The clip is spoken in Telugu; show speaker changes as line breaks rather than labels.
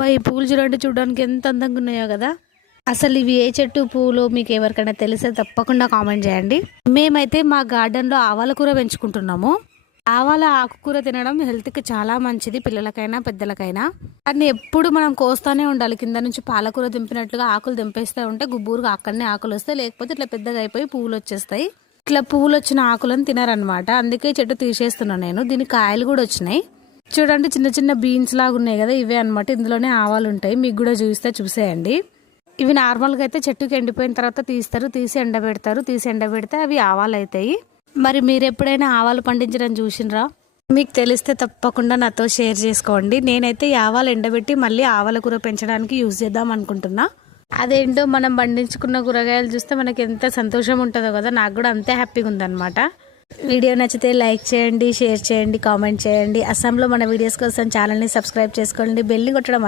అబ్బా ఈ పూలు చూడండి చూడడానికి ఎంత అందంగా ఉన్నాయో కదా. అసలు ఇవి ఏ చెట్టు పూలు మీకు ఎవరికైనా తెలిస్తే తప్పకుండా కామెంట్ చేయండి. మేమైతే మా గార్డెన్లో ఆవాల కూర పెంచుకుంటున్నాము. ఆవాల ఆకుకూర తినడం హెల్త్కి చాలా మంచిది పిల్లలకైనా పెద్దలకైనా. కానీ ఎప్పుడు మనం కోస్తానే ఉండాలి. కింద నుంచి పాలకూర దింపినట్లుగా ఆకులు దింపేస్తూ ఉంటే గుబ్బూరుగా అక్కడనే ఆకులు వస్తాయి. లేకపోతే ఇట్లా పెద్దగా అయిపోయి పువ్వులు వచ్చేస్తాయి. ఇట్లా పువ్వులు వచ్చిన ఆకులను తినారనమాట అందుకే చెట్టు తీసేస్తున్నాను నేను. దీనికి కాయలు కూడా వచ్చినాయి. చూడండి చిన్న చిన్న బీన్స్ లాగా ఉన్నాయి కదా ఇవే అనమాట ఇందులోనే ఆవాలు ఉంటాయి. మీకు కూడా చూస్తే చూసేయండి. ఇవి నార్మల్గా అయితే చెట్టుకి ఎండిపోయిన తర్వాత తీస్తారు. తీసి ఎండబెడతారు. తీసి ఎండబెడితే అవి ఆవాలు అవుతాయి. మరి మీరు ఎప్పుడైనా ఆవాలు పండించడం చూసినరా? మీకు తెలిస్తే తప్పకుండా నాతో షేర్ చేసుకోండి. నేనైతే ఈ ఆవాలు ఎండబెట్టి మళ్ళీ ఆవాల కూర పెంచడానికి యూజ్ చేద్దాం అనుకుంటున్నా. అదేంటో మనం పండించుకున్న కూరగాయలు చూస్తే మనకి ఎంత సంతోషం ఉంటుందో కదా నాకు కూడా అంతే హ్యాపీగా ఉందన్నమాట. వీడియో నచ్చితే లైక్ చేయండి షేర్ చేయండి కామెంట్ చేయండి. అస్సాంలో మన వీడియోస్ కోసం ఛానల్ని సబ్స్క్రైబ్ చేసుకోండి. బెల్ని కొట్టడం